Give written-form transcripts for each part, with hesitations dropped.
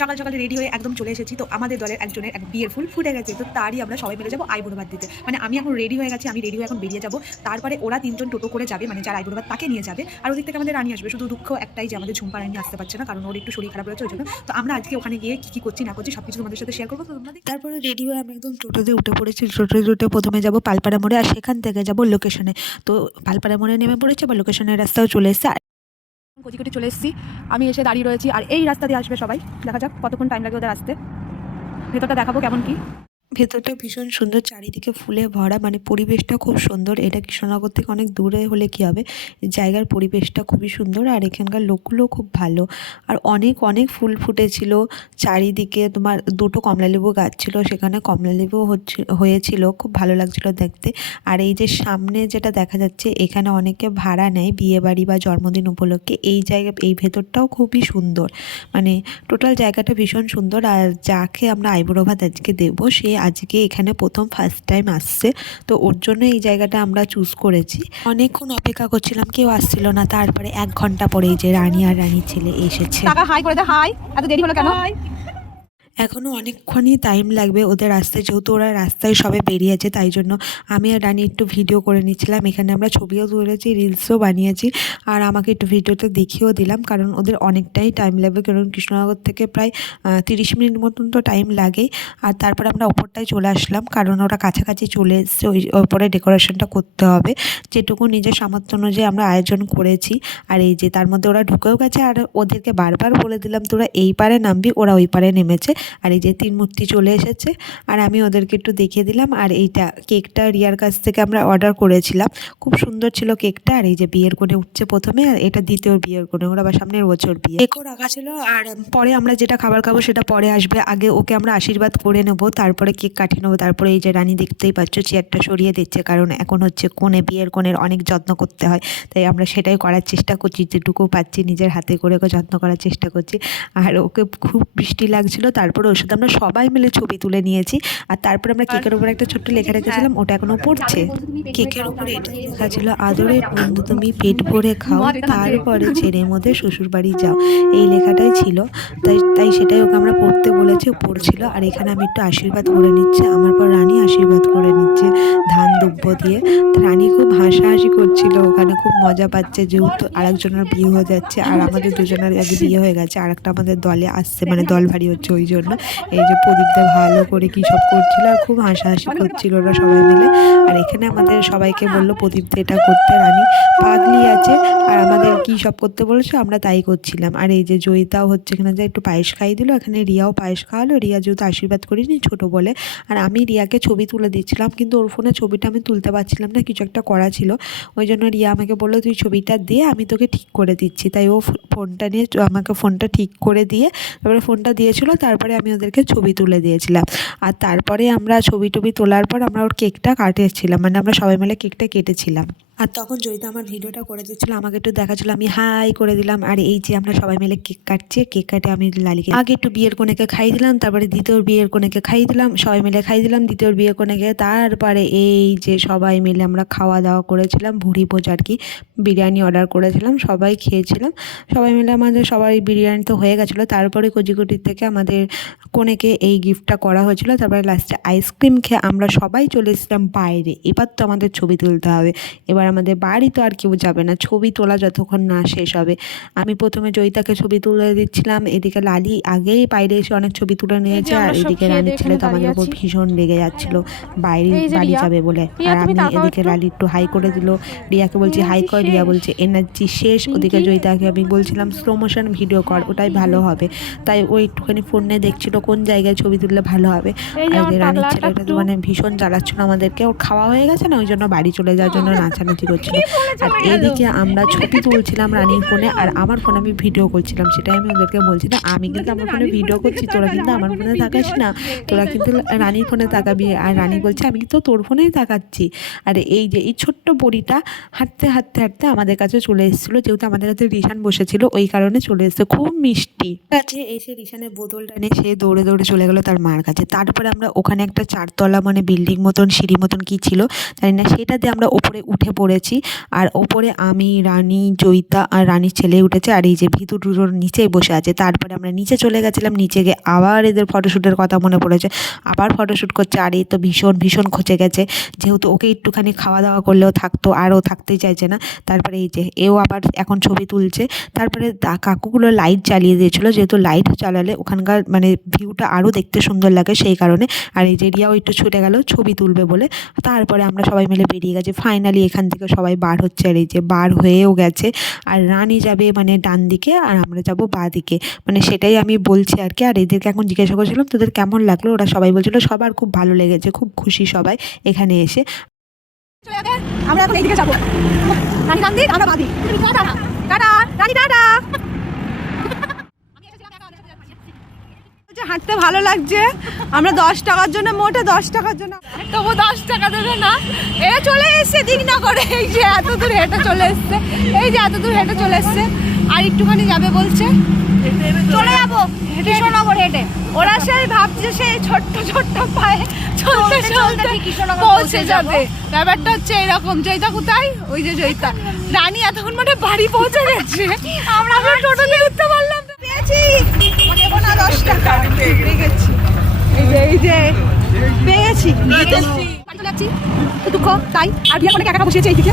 সকাল সকালে রেডি হয়ে একদম চলে এসেছি। তো আমাদের দলের একজনের এক বিয়ের ফুল ফুটে গেছে, তো তারই আমরা সবাই মিলে যাবো আইবুড়ো ভাত দিতে। মানে আমি এখন রেডি হয়ে গেছি, আমি রেডি হয়ে এখন বেরিয়ে যাবো। তারপরে ওরা 3 জন টোটো করে যাবে, মানে যারা আইবুড়ো ভাত তাকে নিয়ে যাবে, আর ওদিক থেকে আমাদের রানী আসবে। শুধু দুঃখ একটাই যে আমাদের ঝুম্পা রানী আসতে পারছে না, কারণ ওর একটু শরীর খারাপ রয়েছে ওই জন্য। তো আমরা আজকে ওখানে গিয়ে কি করছি না করছি সবকিছু তোমাদের সাথে শেয়ার করবো। তো তোমরা তারপরে রেডি হয়ে আমি একদম টোটোতে উঠে পড়েছি। টোটোতে উঠে প্রথমে যাবো পালপাড়া মোড়ে, আর সেখান থেকে যাবো লোকেশনে। তো পালপাড়া মোড়ে নেমে পড়েছে, বা লোকেশনের রাস্তাও চলে এসেছে। কচি চলে এসেছি, আমি এসে দাঁড়িয়ে রয়েছি, আর এই রাস্তা দিয়ে আসবে সবাই। দেখা যাক কতক্ষণ টাইম লাগে ওদের আসতে। ভেতরটা দেখাবো কেমন কি। ভেতরটা ভীষণ সুন্দর, চারিদিকে ফুলে ভরা, মানে পরিবেশটা খুব সুন্দর। এটা কৃষ্ণনগর থেকে অনেক দূরে হলে কি হবে, জায়গার পরিবেশটা খুবই সুন্দর, আর এখানকার লোকগুলো খুব ভালো। আর অনেক অনেক ফুল ফুটেছিল চারিদিকে। তোমার দুটো কমলালেবু গাছ ছিল, সেখানে কমলালেবু হয়েছিল, খুব ভালো লাগছিল দেখতে। আর এই যে সামনে যেটা দেখা যাচ্ছে, এখানে অনেকে ভাড়া নেয় বিয়েবাড়ি বা জন্মদিন উপলক্ষে। এই জায়গা, এই ভেতরটাও খুবই সুন্দর, মানে টোটাল জায়গাটা ভীষণ সুন্দর। আর যাকে আমরা আইবুড়ো ভাত আজকে দেবো, সে আজকে এখানে প্রথম ফার্স্ট টাইম আসছে, তো ওর জন্য এই জায়গাটা আমরা চুজ করেছি। অনেকক্ষণ অপেক্ষা করছিলাম, কেউ আসছিল না। তারপরে 1 ঘন্টা পরে এই যে রানী আর রানীর ছেলে এসেছে। হাই করে দে, হাই। এত দেরি হলো কেন? এখনও অনেকক্ষণই টাইম লাগবে ওদের আসতে, যেহেতু ওরা রাস্তায় সবে বেরিয়েছে, তাই জন্য আমি আর রানী একটু ভিডিও করে নিচ্ছিলাম। এখানে আমরা ছবিও তুলেছি, রিলসও বানিয়েছি, আর আমাকে একটু ভিডিওটা দেখিয়েও দিলাম, কারণ ওদের অনেকটাই টাইম লাগবে। কারণ কৃষ্ণনগর থেকে প্রায় 30 মিনিট মতন তো টাইম লাগেই। আর তারপরে আমরা ওপরটায় চলে আসলাম, কারণ ওরা কাছাকাছি চলে এসছে, ওই ওপরে ডেকোরেশনটা করতে হবে। যেটুকু নিজের সামর্থ্য অনুযায়ী আমরা আয়োজন করেছি। আর এই যে তার মধ্যে ওরা ঢুকেও গেছে, আর ওদেরকে বারবার বলে দিলাম তোরা এই পারে নামবি, ওরা ওই পারে নেমেছে। আর এই যে 3 মূর্তি চলে এসেছে, আর আমি ওদেরকে একটু দেখিয়ে দিলাম। আর এইটা কেকটা রিয়ার কাছ থেকে আমরা অর্ডার করেছিলাম, খুব সুন্দর ছিল কেকটা। আর এই যে বিয়ের কোণে উঠছে প্রথমে, আর এটা দ্বিতীয় বিয়ের কোণে, ওরা আবার সামনের বছর বিয়ে। কেকও রাখা ছিল, আর পরে আমরা যেটা খাবার খাবো সেটা পরে আসবে। আগে ওকে আমরা আশীর্বাদ করে নেব, তারপরে কেক কাটিয়ে নেবো। তারপরে এই যে রানী দেখতেই পাচ্ছ চেয়ারটা সরিয়ে দিচ্ছে, কারণ এখন হচ্ছে কোণে, বিয়ের কোণের অনেক যত্ন করতে হয়, তাই আমরা সেটাই করার চেষ্টা করছি, যেটুকু পাচ্ছি নিজের হাতে করে ওকে যত্ন করার চেষ্টা করছি। আর ওকে খুব বৃষ্টি লাগছিল, তারপরে ওর সাথে আমরা সবাই মিলে ছবি তুলে নিয়েছি। আর তারপরে আমরা কেকের উপর একটা ছোট্ট লেখা রেখেছিলাম, ওটা এখনো পড়ছে। কেকের উপরে এটা লেখা ছিল, আদরের বন্ধু তুমি পেট ভরে খাও, তারপরে ছেড়ে মধ্যে শ্বশুর বাড়ি যাও। এই লেখাটাই ছিল, তাই সেটাই ওকে আমরা পড়তে বলেছি, ও পড়ছিল। আর এখানে আমি একটু আশীর্বাদ করে নিচ্ছে, আমার পর রানী আশীর্বাদ করে নিচ্ছে ধান দুব্য দিয়ে। রানী খুব হাসাহাসি করছিল, ওখানে খুব মজা পাচ্ছে, যেহেতু আরেকজনের বিয়ে হয়ে যাচ্ছে, আর আমাদের দুজনের আগে বিয়ে হয়ে গেছে, আর একটা আমাদের দলে আসছে, মানে দল ভারী হচ্ছে ওই জন্য। এই যে প্রদীপটা ভালো করে কী সব করছিল, আর খুব হাসাহাসি করছিল ওরা সবাই মিলে। আর এখানে আমাদের সবাইকে বললো প্রদীপটা এটা করতে, রানী পাগলি আছে, আর আমাদের কী সব করতে বলেছে আমরা তাই করছিলাম। আর এই যে জয়িতাও হচ্ছে এখানে যে একটু পায়েস খাইয়ে দিল, এখানে রিয়াও পায়েস খাওয়ালো। রিয়া যেহেতু আশীর্বাদ করিনি ছোটো বলে, আর আমি রিয়াকে ছবি তুলে দিচ্ছিলাম, কিন্তু ওর ফোনে ছবিটা আমি তুলতে পারছিলাম না, কিছু একটা করা ছিল। ওই জন্য রিয়া আমাকে বললো তুই ছবিটা দিয়ে আমি তোকে ঠিক করে দিচ্ছি, তাই ও ফোনটা নিয়ে আমাকে ফোনটা ঠিক করে দিয়ে তারপরে ফোনটা দিয়েছিল। তারপরে আমি ওদেরকে ছবি তুলে দিয়েছিলাম। আর তারপরে আমরা ছবি টবি তোলার পর আমরা ওর কেকটা কাটিয়েছিলাম, মানে আমরা সবাই মিলে কেকটা কেটেছিলাম। আর তখন জয়িতা আমার ভিডিওটা করে দিচ্ছিলো, আমাকে একটু দেখাচ্ছিলো, আমি হাই করে দিলাম। আর এই যে আমরা সবাই মিলে কেক কাটছি, কেক কাটে আমি লালিকে আগে একটু বিয়ের কোণেকে খাই দিলাম, তারপরে দ্বিতীয় বিয়ের কোণেকে খাই দিলাম, সবাই মিলে খাই দিলাম দ্বিতীয় বিয়ের কোণেকে। তারপরে এই যে সবাই মিলে আমরা খাওয়া দাওয়া করেছিলাম, ভুড়ি ভোজ আর কি, বিরিয়ানি অর্ডার করেছিলাম, সবাই খেয়েছিলাম। সবাই মিলে আমাদের সবাই বিরিয়ানি তো হয়ে গেছিলো। তারপরে কজিকুটির থেকে আমাদের কোণেকে এই গিফটটা করা হয়েছিল। তারপরে লাস্টে আইসক্রিম খেয়ে আমরা সবাই চলে এসেছিলাম বাইরে। এবার তো আমাদের ছবি তুলতে হবে, এবার আমাদের বাড়ি তো আর কেউ যাবে না, ছবি তোলা যতক্ষণ না শেষ হবে। আমি প্রথমে জয়িতাকে ছবি তুলে দিচ্ছিলাম, এদিকে লালি আগেই বাইরে এসে অনেক ছবি তুলে নিয়েছে, আর এদিকে রানীর ছেলে তো আমাদের উপর ভীষণ লেগে যাচ্ছিলো বাড়ি যাবে বলে। আর আমি এদিকে লালি একটু হাই করে দিল, রিয়াকে বলছি হাই কর, রিয়া বলছে এনার্জি শেষ। ওদিকে জয়িতাকে আমি বলছিলাম স্লো মোশন ভিডিও কর, ওটাই ভালো হবে, তাই ওই একটুখানি ফোন নিয়ে দেখছিল কোন জায়গায় ছবি তুললে ভালো হবে। আর যে রানীর ছেলেটা তো মানে ভীষণ জ্বালাচ্ছিল আমাদেরকে, ওর খাওয়া হয়ে গেছে না, ওই জন্য বাড়ি চলে যাওয়ার জন্য নাচানাচি করছিল। আর এদিকে আমরা ছবি তুলছিলাম রানীর ফোনে, আর আমার ফোনে আমি ভিডিও করছিলাম, সেটাই আমি ওদেরকে বলছি না আমি কিন্তু আমার ফোনে ভিডিও করছি, তোরা কিন্তু আমার ফোনে তাকাস না, তোরা কিন্তু রানীর ফোনে তাকাবি। আর রানী বলছে আমি কিন্তু তোর ফোনেই তাকাচ্ছি। আর এই যে এই ছোট্ট বড়িটা হাঁটতে হাঁটতে হাঁটতে আমাদের কাছে চলে এসেছিলো, যেহেতু আমাদের কাছে রিশান বসেছিল ওই কারণে চলে এসেছে, খুব মিষ্টি। কাছে এসে রিশানের বোতলটা নিয়ে সে দৌড়ে দৌড়ে চলে গেলো তার মার কাছে। তারপরে আমরা ওখানে একটা 4 তলা মানে বিল্ডিং মতন সিঁড়ি মতন কি ছিল জানি না, সেটাতে আমরা ওপরে উঠে পড়লাম। পড়েছি। আর ওপরে আমি, রানী, জয়িতা আর রানীর ছেলে উঠেছে, আর এই যে ভিতু টুটোর নিচেই বসে আছে। তারপরে আমরা নিচে চলে গেছিলাম, নিচে গিয়ে আবার এদের ফটোশ্যুটের কথা মনে পড়েছে, আবার ফটোশ্যুট করছে। আর এই তো ভীষণ ভীষণ খচে গেছে, যেহেতু ওকে একটুখানি খাওয়া দাওয়া করলেও থাকতো, আর ও থাকতেই চাইছে না। তারপরে এই যে এও আবার এখন ছবি তুলছে। তারপরে কাকুগুলো লাইট জ্বালিয়ে দিয়েছিলো, যেহেতু লাইট জ্বালালে ওখানকার মানে ভিউটা আরও দেখতে সুন্দর লাগে সেই কারণে। আর এই যে রিয়াও একটু ছুটে গেল ছবি তুলবে বলে। তারপরে আমরা সবাই মিলে বেরিয়ে গেছি, ফাইনালি এখান থেকে সবাই বার হচ্ছে। আর এই যে বার হয়েও গেছে, আর রানী যাবে মানে ডান দিকে আর আমরা যাব বাঁ দিকে, মানে সেটাই আমি বলছি আর কি। আর এদেরকে এখন জিজ্ঞাসা করছিলাম তোদের কেমন লাগলো, ওরা সবাই বলছিল সবার খুব ভালো লেগেছে, খুব খুশি সবাই এখানে এসে। আমরা এখন এইদিকে যাবো, রানী ডান দিক, আমরা বাঁ দিক। টাটা রানী, টাটা। হাঁটতে ভালো লাগছে। আমরা 10 টাকার জন্য, মোটে 10 টাকার জন্য, তবু 10 টাকা দেবে না। এরা চলে এসছে দিকনগরে, এই যে এত দূর হেঁটে চলে এসছে, এই যে এত দূর হেঁটে চলে এসছে। আর একটুখানি যাবে বলছে, চলে যাবো কৃষ্ণনগর হেঁটে। ওরা সেই ভাবছে সেই ছোট্ট ছোট্ট পায়ে চলতে চলতে পৌঁছে যাবে। ব্যাপারটা হচ্ছে এরকম। জয়িতা কোথায়? ওই যে জয়িতা। রানী এতক্ষণ মানে বাড়ি পৌঁছে গেছে, আমরা টোটোতে উঠতে পারলাম না। পেয়েছি, দেবো না 10 টাকা, পেয়ে গেছি। এই যে পেয়েছি, চলে যাচ্ছি। দুঃখ তাই। আর বিয়ে করে একা একা বসিয়েছে এইদিকে,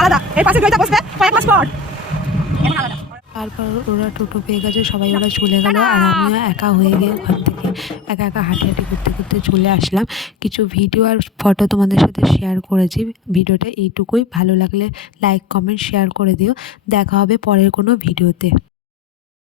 আলাদা। এর পাশে জয়িতা বসবে কয়েক মাস পর। তারপর ওরা টোটো পেয়ে গেছে, সবাই ওরা চলে গেল, আর আমিও একা হয়ে গিয়ে ওখান থেকে একা একা হাঁটি হাঁটি করতে করতে চলে আসলাম। কিছু ভিডিও আর ফটো তোমাদের সাথে শেয়ার করেছি। ভিডিওটা এইটুকুই, ভালো লাগলে লাইক, কমেন্ট, শেয়ার করে দিও। দেখা হবে পরের কোনো ভিডিওতে।